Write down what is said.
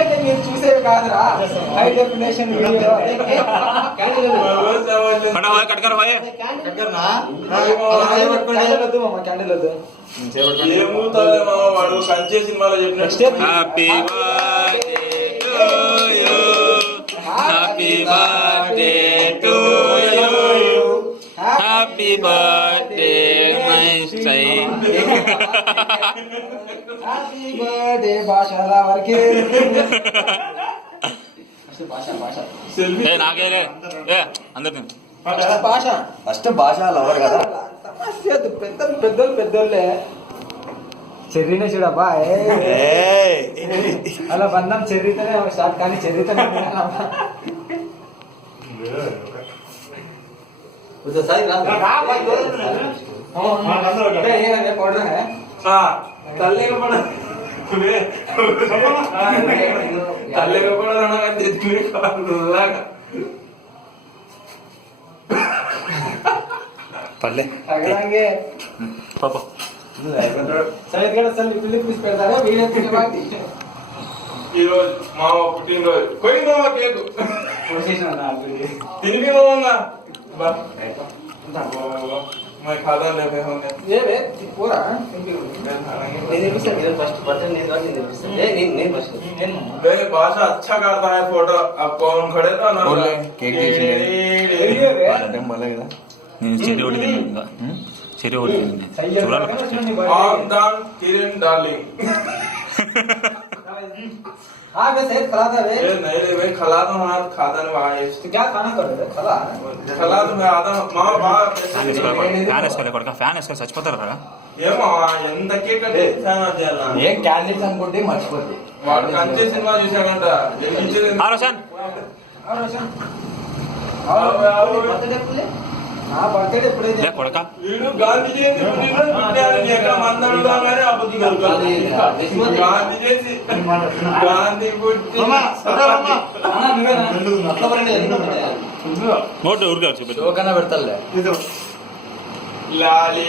అంటే మీరు చూసేవి కాదురా, హై డెఫినేషన్ వీడియో. క్యాండిల్ వద్దు. వాడు కంచే సినిమాలో చెప్పినట్టు happy happy birthday to you, happy birthday my sty. Happy birthday భాషల వరకే. నాకేలే అందరికి భాష ఫస్ట్ భాష లవర్ కదా. సమస్య పెద్దోళ్ళే. చెర్రీనే చూడబ్బా, అలా బంధం చెర్రీతోనే స్టార్ట్, కానీ చెర్రీతోనే పౌడర్ తల్లి పర్లే పాప పెడతారు వీడియో. ఈ రోజు మామ పుట్టినరోజు కొయ్యి మామ కేకు తినిపి మామన్నా मैं खाता लेते होंगे ये वे पूरा मेरे भाषा अच्छा करता है फोटो. अब कौन खड़े था ना కేక్ నేను చెరి ఒకటి తిన్నా, చెరి ఒకటి చూడాలి. आमदान किरण डार्लिंग. हाँ वैसे खिला था वे. नहीं रे भाई खिला तो हाथ खाता नहीं भाई. तो क्या खाना कर रहे थे? खिला तो मैं आधा मामा बाहर ఫ్యాన్ వేసుకోవాలి కొడుక, ఫ్యాన్ వేసుకొని చచ్చిపోతారు కదా. ఏమో ఎంత కేక్ అంటే ఫ్యాన్ చేయాలా? ఏం క్యాండిల్స్ అనుకుంటే మర్చిపోద్ది. వాడు కంచె సినిమా చూసాడంట. రోషన్ బర్త్డే ఎప్పుడైతే కొడక వీడు గాంధీ జయంతి పుట్టినరోజు పుట్టాడని ఎక్కడ మంది అడుగుదామని అబద్ధం కలుగుతాడు. గాంధీ జయంతి గాంధీ పుట్టి నోట్ ఊరికే చూపెట్టు. షోకన్నా పెడతాలే. లాలి